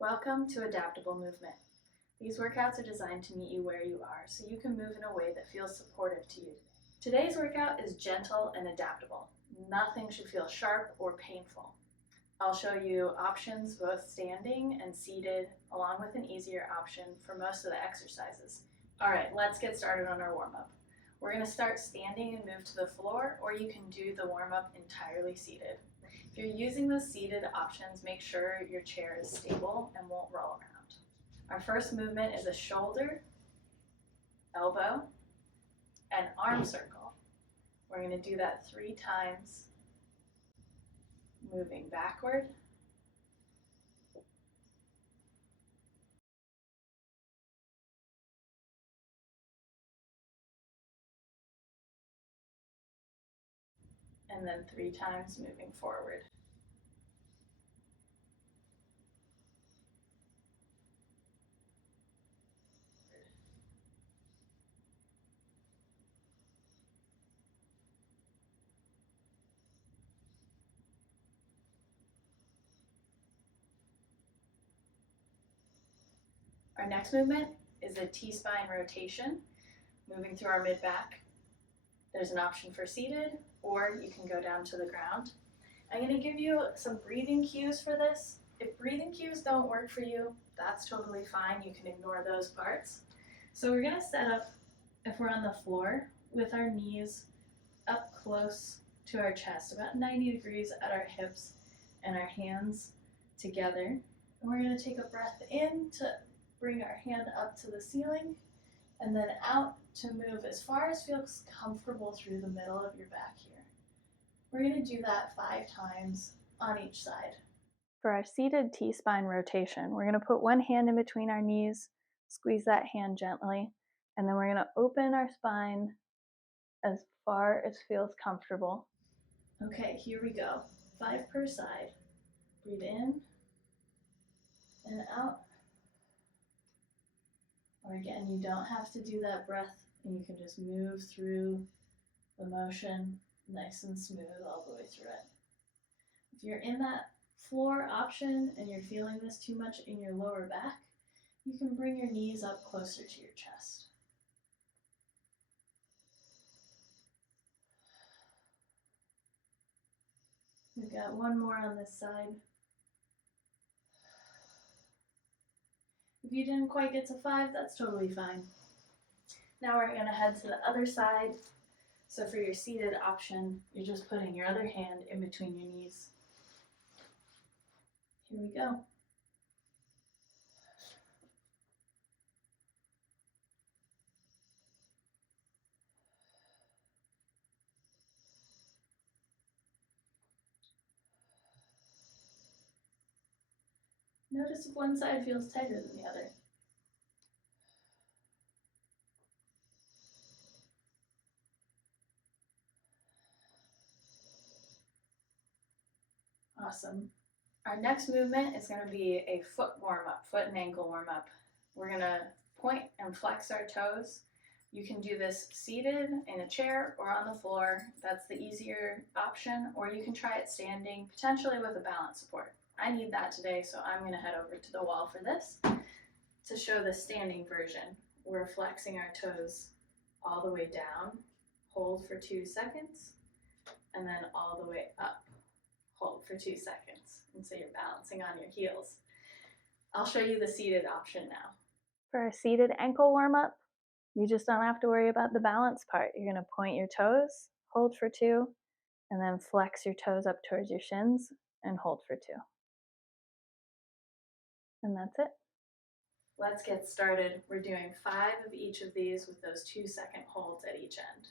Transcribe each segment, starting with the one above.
Welcome to Adaptable Movement. These workouts are designed to meet you where you are so you can move in a way that feels supportive to you. Today's workout is gentle and adaptable. Nothing should feel sharp or painful. I'll show you options both standing and seated, along with an easier option for most of the exercises. All right, let's get started on our warm-up. We're going to start standing and move to the floor, or you can do the warm-up entirely seated. If you're using the seated options, make sure your chair is stable and won't roll around. Our first movement is a shoulder, elbow, and arm circle. We're going to do that 3 times, moving backward, and then 3 times moving forward. Our next movement is a T-spine rotation, moving through our mid-back. There's an option for seated, or you can go down to the ground. I'm going to give you some breathing cues for this. If breathing cues don't work for you, that's totally fine. You can ignore those parts. So we're going to set up, if we're on the floor, with our knees up close to our chest, about 90 degrees at our hips, and our hands together. And we're going to take a breath in to bring our hand up to the ceiling, and then out to move as far as feels comfortable through the middle of your back here. We're going to do that 5 times on each side. For our seated T-spine rotation, we're going to put one hand in between our knees, squeeze that hand gently, and then we're going to open our spine as far as feels comfortable. Okay, here we go. 5 per side. Breathe in and out. Or again, you don't have to do that breath, and you can just move through the motion nice and smooth all the way through it. If you're in that floor option and you're feeling this too much in your lower back, you can bring your knees up closer to your chest. We've got one more on this side. If you didn't quite get to 5, that's totally fine. Now we're going to head to the other side. So for your seated option, you're just putting your other hand in between your knees. Here we go. Notice if one side feels tighter than the other. Awesome. Our next movement is going to be a foot warm-up, foot and ankle warm-up. We're going to point and flex our toes. You can do this seated in a chair or on the floor. That's the easier option, or you can try it standing, potentially with a balance support. I need that today, so I'm going to head over to the wall for this. To show the standing version, we're flexing our toes all the way down, hold for 2 seconds, and then all the way up, hold for 2 seconds. And so you're balancing on your heels. I'll show you the seated option now. For a seated ankle warm-up, you just don't have to worry about the balance part. You're going to point your toes, hold for 2, and then flex your toes up towards your shins and hold for 2. And that's it. Let's get started. We're doing 5 of each of these with those 2-second holds at each end.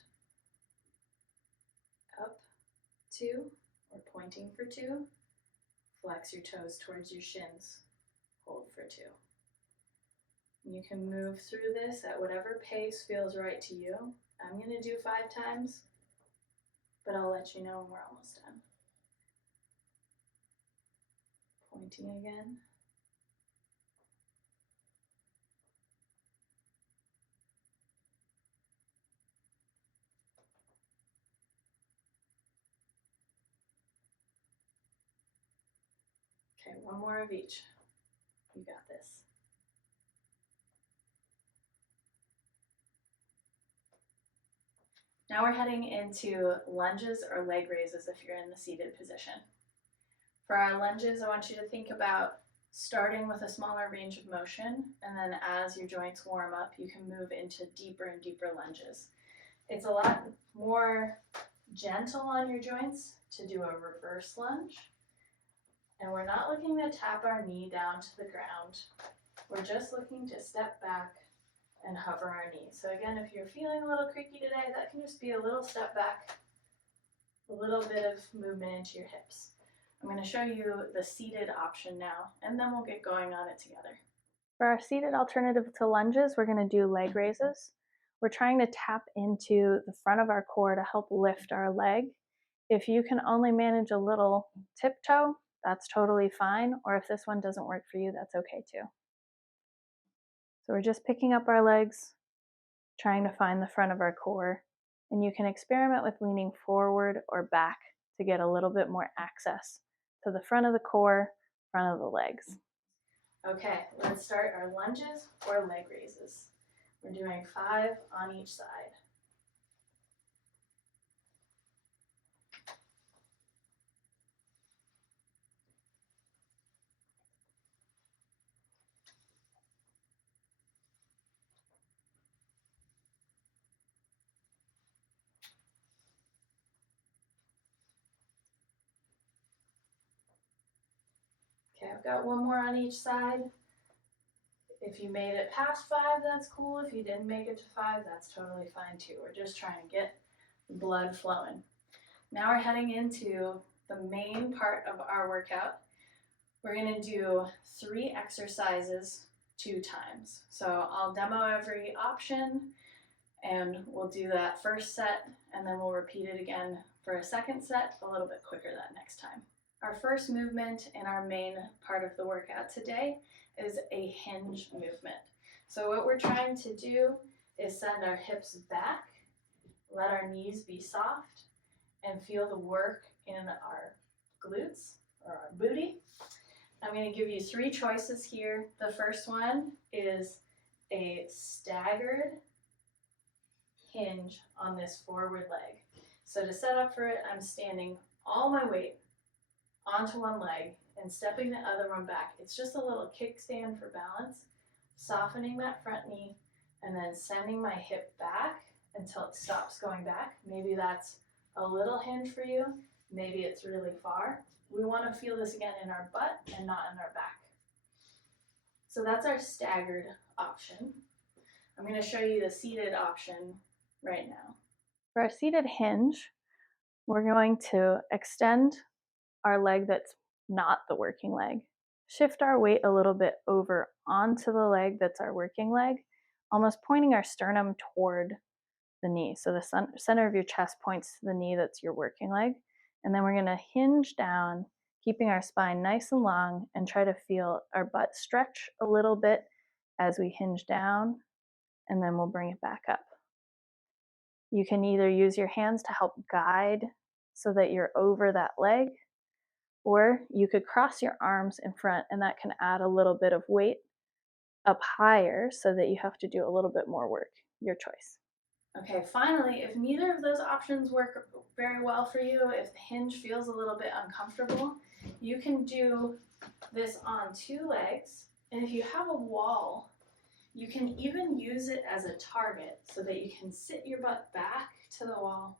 Up, 2, or pointing for 2. Flex your toes towards your shins. Hold for 2. You can move through this at whatever pace feels right to you. I'm going to do 5 times, but I'll let you know when we're almost done. Pointing again. Okay, one more of each. You got this. Now we're heading into lunges or leg raises if you're in the seated position. For our lunges, I want you to think about starting with a smaller range of motion, and then as your joints warm up, you can move into deeper and deeper lunges. It's a lot more gentle on your joints to do a reverse lunge, and we're not looking to tap our knee down to the ground. We're just looking to step back and hover our knees. So again, if you're feeling a little creaky today, that can just be a little step back, a little bit of movement into your hips. I'm going to show you the seated option now, and then we'll get going on it together. For our seated alternative to lunges, we're going to do leg raises. We're trying to tap into the front of our core to help lift our leg. If you can only manage a little tiptoe, that's totally fine, or if this one doesn't work for you, that's okay too. So we're just picking up our legs, trying to find the front of our core, and you can experiment with leaning forward or back to get a little bit more access to the front of the core, front of the legs. Okay, let's start our lunges or leg raises. We're doing 5 on each side. Okay, I've got one more on each side. If you made it past 5, that's cool. If you didn't make it to 5, that's totally fine too. We're just trying to get the blood flowing. Now we're heading into the main part of our workout. We're going to do 3 exercises 2 times. So I'll demo every option, and we'll do that first set, and then we'll repeat it again for a second set a little bit quicker that next time. Our first movement in our main part of the workout today is a hinge movement. So what we're trying to do is send our hips back, let our knees be soft, and feel the work in our glutes or our booty. I'm going to give you 3 choices here. The first one is a staggered hinge on this forward leg. So to set up for it, I'm standing all my weight onto one leg and stepping the other one back. It's just a little kickstand for balance, softening that front knee, and then sending my hip back until it stops going back. Maybe that's a little hinge for you. Maybe it's really far. We want to feel this again in our butt and not in our back. So that's our staggered option. I'm going to show you the seated option right now. For our seated hinge, we're going to extend our leg that's not the working leg. Shift our weight a little bit over onto the leg that's our working leg, almost pointing our sternum toward the knee. So the center of your chest points to the knee that's your working leg. And then we're going to hinge down, keeping our spine nice and long, and try to feel our butt stretch a little bit as we hinge down, and then we'll bring it back up. You can either use your hands to help guide so that you're over that leg, or you could cross your arms in front, and that can add a little bit of weight up higher so that you have to do a little bit more work. Your choice. Okay, finally, if neither of those options work very well for you, if the hinge feels a little bit uncomfortable, you can do this on 2 legs. And if you have a wall, you can even use it as a target so that you can sit your butt back to the wall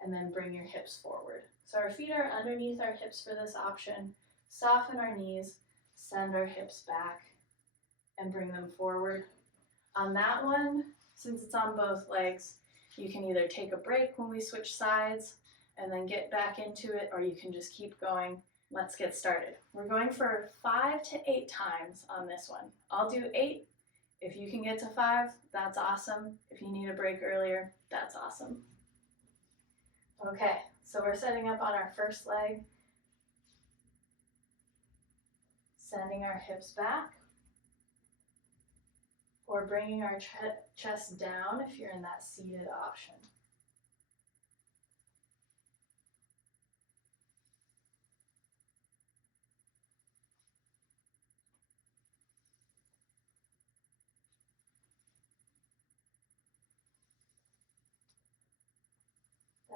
and then bring your hips forward. So our feet are underneath our hips for this option. Soften our knees, send our hips back, and bring them forward. On that one, since it's on both legs, you can either take a break when we switch sides and then get back into it, or you can just keep going. Let's get started. We're going for 5 to 8 times on this one. I'll do 8. If you can get to 5, that's awesome. If you need a break earlier, that's awesome. Okay, so we're setting up on our first leg, sending our hips back, or bringing our chest down if you're in that seated option.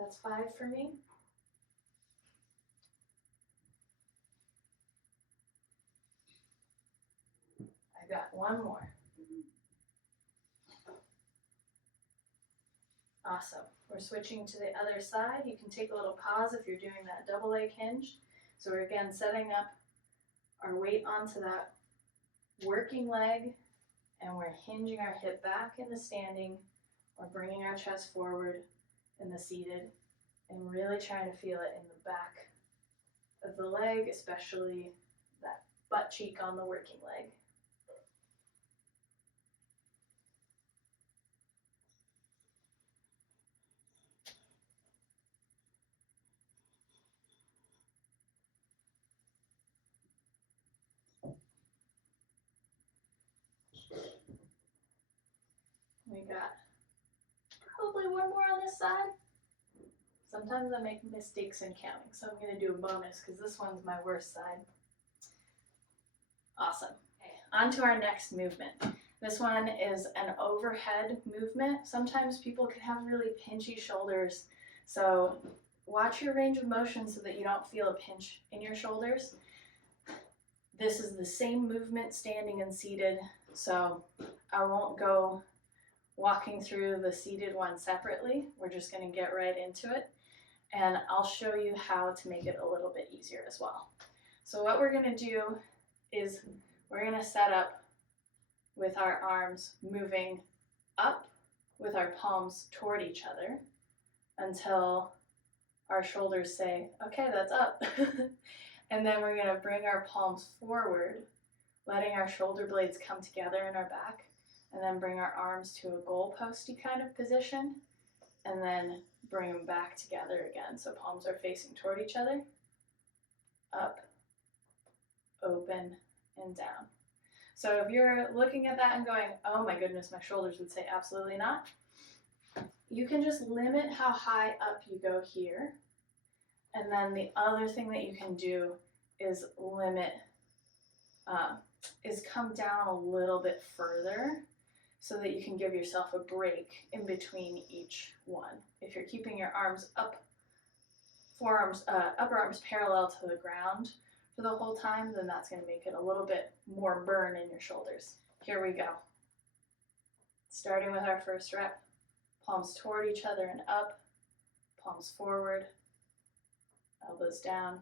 That's 5 for me. I got 1 more. Awesome. We're switching to the other side. You can take a little pause if you're doing that double leg hinge. So we're again setting up our weight onto that working leg, and we're hinging our hip back in the standing, or bringing our chest forward in the seated, and really trying to feel it in the back of the leg, especially that butt cheek on the working leg. We got probably 1 more on this side. Sometimes I make mistakes in counting, so I'm going to do a bonus because this one's my worst side. Awesome. Okay, on to our next movement. This one is an overhead movement. Sometimes people can have really pinchy shoulders, so watch your range of motion so that you don't feel a pinch in your shoulders. This is the same movement standing and seated, so I won't go walking through the seated one separately. We're just going to get right into it, and I'll show you how to make it a little bit easier as well. So what we're going to do is we're going to set up with our arms moving up with our palms toward each other until our shoulders say, okay, that's up. And then we're going to bring our palms forward, letting our shoulder blades come together in our back, and then bring our arms to a goalposty kind of position, and then bring them back together again. So palms are facing toward each other, up, open, and down. So if you're looking at that and going, oh my goodness, my shoulders would say absolutely not, you can just limit how high up you go here. And then the other thing that you can do is come down a little bit further so that you can give yourself a break in between each one. If you're keeping your arms up, upper arms parallel to the ground for the whole time, then that's going to make it a little bit more burn in your shoulders. Here we go. Starting with our first rep, palms toward each other and up, palms forward, elbows down,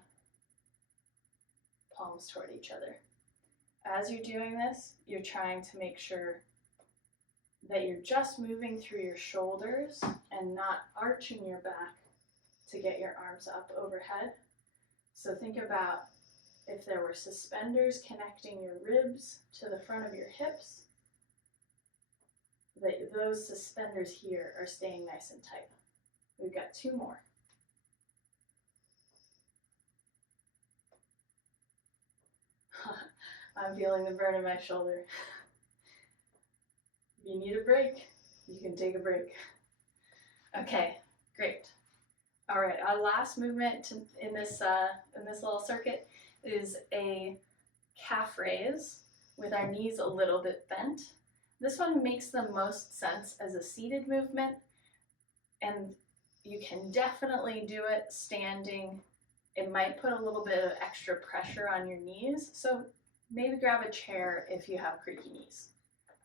palms toward each other. As you're doing this, you're trying to make sure that you're just moving through your shoulders and not arching your back to get your arms up overhead. So think about if there were suspenders connecting your ribs to the front of your hips, that those suspenders here are staying nice and tight. We've got 2 more. I'm feeling the burn in my shoulder. If you need a break, you can take a break. Okay, great. All right, our last movement in this little circuit is a calf raise with our knees a little bit bent. This one makes the most sense as a seated movement, and you can definitely do it standing. It might put a little bit of extra pressure on your knees, so maybe grab a chair if you have creaky knees.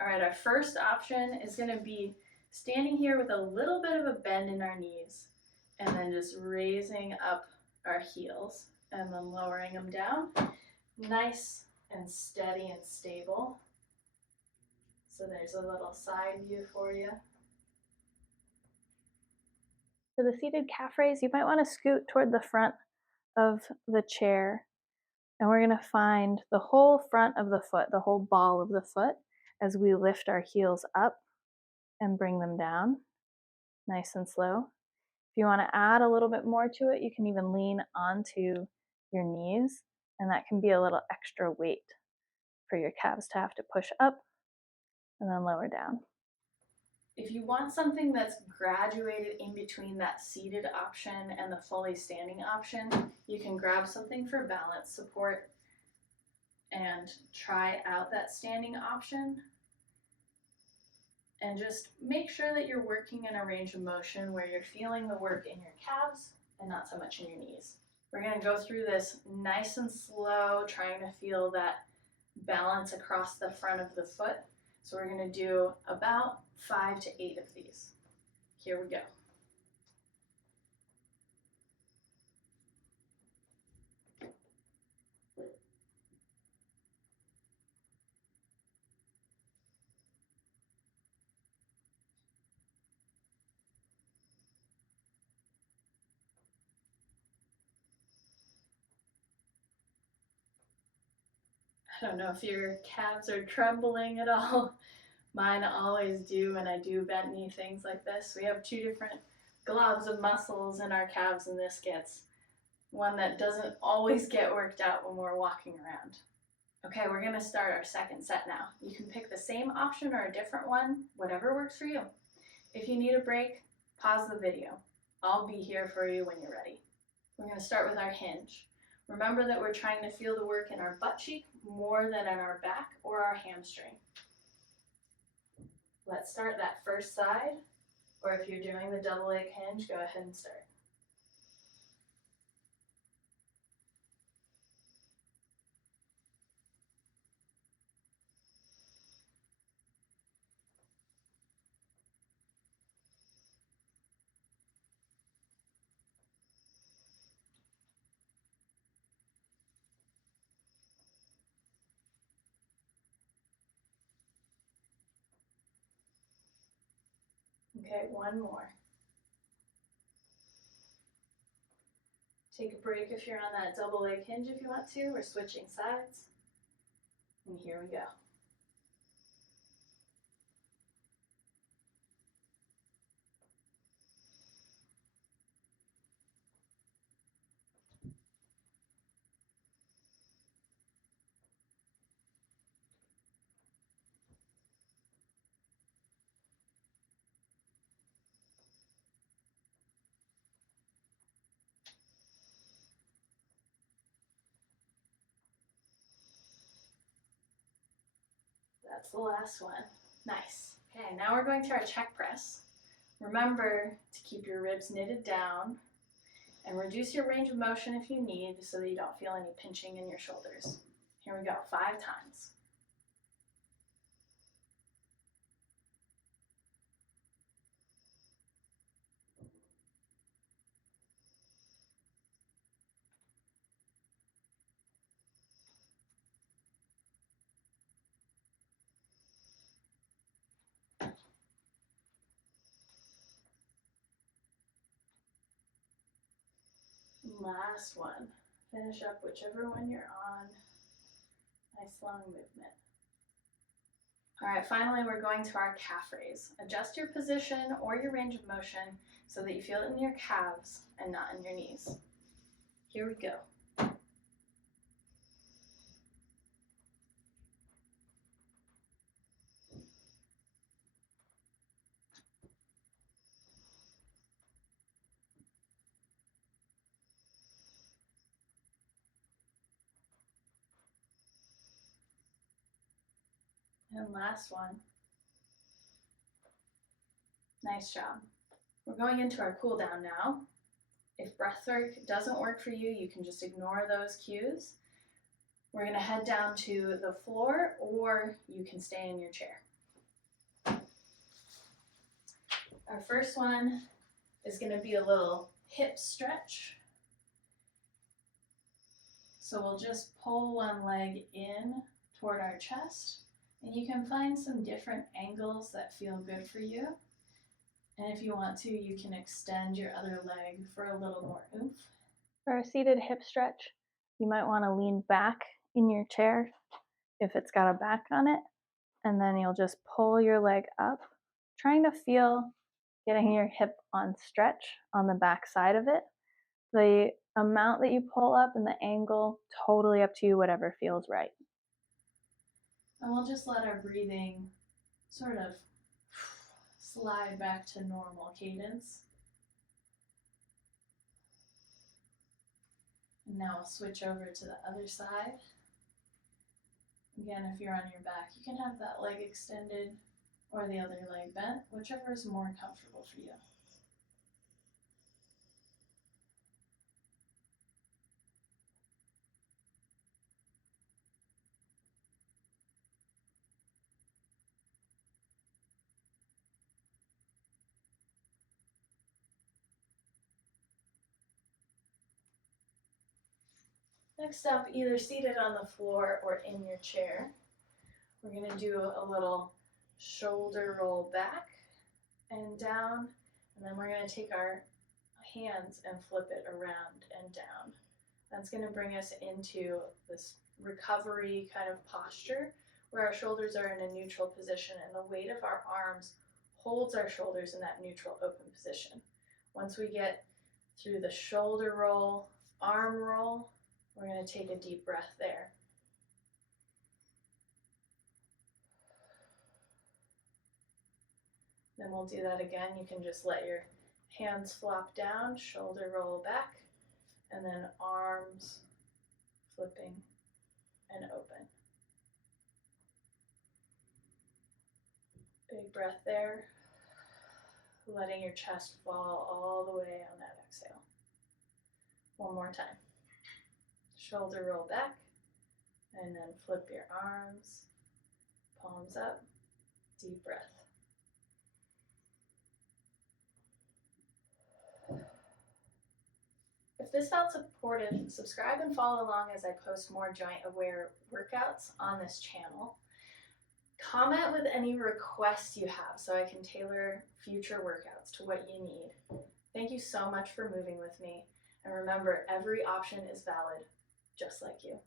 All right, our first option is going to be standing here with a little bit of a bend in our knees, and then just raising up our heels and then lowering them down. Nice and steady and stable. So there's a little side view for you. For the seated calf raise, you might want to scoot toward the front of the chair, and we're going to find the whole front of the foot, the whole ball of the foot, as we lift our heels up and bring them down, nice and slow. If you want to add a little bit more to it, you can even lean onto your knees, and that can be a little extra weight for your calves to have to push up and then lower down. If you want something that's graduated in between that seated option and the fully standing option, you can grab something for balance support and try out that standing option. And just make sure that you're working in a range of motion where you're feeling the work in your calves and not so much in your knees. We're going to go through this nice and slow, trying to feel that balance across the front of the foot. So we're going to do about 5 to 8 of these. Here we go. I don't know if your calves are trembling at all. Mine always do when I do bent knee things like this. We have 2 different globs of muscles in our calves, and this gets one that doesn't always get worked out when we're walking around. Okay, we're gonna start our second set now. You can pick the same option or a different one, whatever works for you. If you need a break, pause the video. I'll be here for you when you're ready. We're gonna start with our hinge. Remember that we're trying to feel the work in our butt cheek more than in our back or our hamstring. Let's start that first side, or if you're doing the double leg hinge, go ahead and start. Okay, one more. Take a break if you're on that double leg hinge if you want to. We're switching sides. And here we go. That's the last one. Nice. Okay, now we're going to our check press. Remember to keep your ribs knitted down and reduce your range of motion if you need so that you don't feel any pinching in your shoulders. Here we go, 5 times. Last one. Finish up whichever one you're on. Nice long movement. All right, finally we're going to our calf raise. Adjust your position or your range of motion so that you feel it in your calves and not in your knees. Here we go. And last one. Nice job. We're going into our cool down now. If breathwork doesn't work for you, you can just ignore those cues. We're gonna head down to the floor or you can stay in your chair. Our first one is gonna be a little hip stretch. So we'll just pull one leg in toward our chest, and you can find some different angles that feel good for you. And if you want to, you can extend your other leg for a little more oomph. For a seated hip stretch, you might want to lean back in your chair if it's got a back on it, and then you'll just pull your leg up, trying to feel getting your hip on stretch on the back side of it. The amount that you pull up and the angle, totally up to you, whatever feels right. And we'll just let our breathing sort of slide back to normal cadence. And now we'll switch over to the other side. Again, if you're on your back, you can have that leg extended or the other leg bent, whichever is more comfortable for you. Next up, either seated on the floor or in your chair, we're going to do a little shoulder roll back and down, and then we're going to take our hands and flip it around and down. That's going to bring us into this recovery kind of posture where our shoulders are in a neutral position and the weight of our arms holds our shoulders in that neutral open position. Once we get through the shoulder roll, arm roll, we're going to take a deep breath there. Then we'll do that again. You can just let your hands flop down, shoulder roll back, and then arms flipping and open. Big breath there, letting your chest fall all the way on that exhale. One more time. Shoulder roll back, and then flip your arms, palms up, deep breath. If this felt supportive, subscribe and follow along as I post more joint aware workouts on this channel. Comment with any requests you have so I can tailor future workouts to what you need. Thank you so much for moving with me. And remember, every option is valid, just like you.